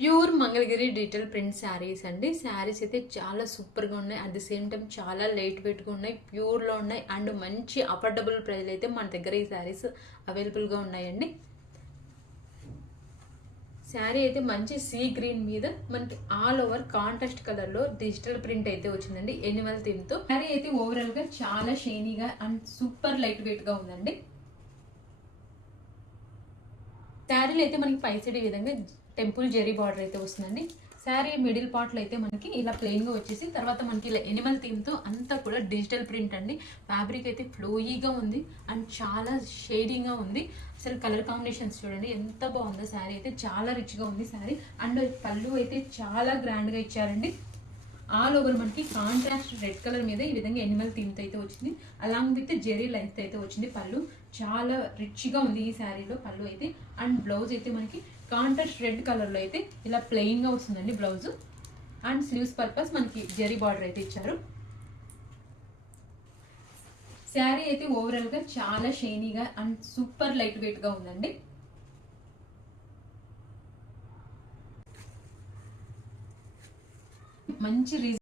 Pure Mangalagiri digital print saris అండి. శారీస్ అయితే చాలా సూపర్గా ఉన్నాయి. అట్ ది సేమ్ టైం చాలా లైట్ వెయిట్గా ఉన్నాయి, ప్యూర్లో ఉన్నాయి అండ్ మంచి అఫోర్డబుల్ ప్రైస్ అయితే మన దగ్గర ఈ శారీస్ అవైలబుల్గా ఉన్నాయండి. శారీ అయితే మంచి సీ గ్రీన్ మీద మనకి ఆల్ ఓవర్ కాంట్రాస్ట్ కలర్ లో డిజిటల్ ప్రింట్ అయితే వచ్చిందండి ఎనిమల్ థీమ్ తో. శారీ అయితే ఓవరాల్ గా చాలా షైనీగా అండ్ సూపర్ లైట్ వెయిట్ గా ఉందండి. శారీలో అయితే మనకి పై సైడ్ ఈ విధంగా టెంపుల్ జెరీ బార్డర్ అయితే వస్తుందండి. శారీ మిడిల్ పార్ట్ లో అయితే మనకి ఇలా ప్లెయిన్ గా వచ్చేసి తర్వాత మనకి ఇలా ఎనిమల్ థీమ్ తో అంతా కూడా డిజిటల్ ప్రింట్ అండి. ఫ్యాబ్రిక్ అయితే ఫ్లోయీగా ఉంది అండ్ చాలా షేడింగ్ గా ఉంది. అసలు కలర్ కాంబినేషన్స్ చూడండి ఎంత బాగుందో. శారీ అయితే చాలా రిచ్ గా ఉంది శారీ అండ్ పళ్ళు అయితే చాలా గ్రాండ్ గా ఇచ్చారండి. ఆల్ ఓవర్ మనకి కాంట్రాస్ట్ రెడ్ కలర్ మీద ఈ విధంగా ఎనిమల్ థీమ్ తో అయితే వచ్చింది. అలాంగ్ విత్ జెరీ లైన్స్ అయితే వచ్చింది. పళ్ళు చాలా రిచ్ గా ఉంది ఈ శారీలో పళ్ళు అయితే. అండ్ బ్లౌజ్ అయితే మనకి కాంట్రాస్ట్ రెడ్ కలర్ లో అయితే ఇలా ప్లెయిన్ గా వస్తుందండి బ్లౌజ్. అండ్ స్లీవ్స్ పర్పస్ మనకి జెరీ బార్డర్ అయితే ఇచ్చారు. శారీ అయితే ఓవరాల్ గా చాలా షైనీగా అండ్ సూపర్ లైట్ వెయిట్ గా ఉందండి. మంచి రీజన్